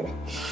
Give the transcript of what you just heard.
Thank you.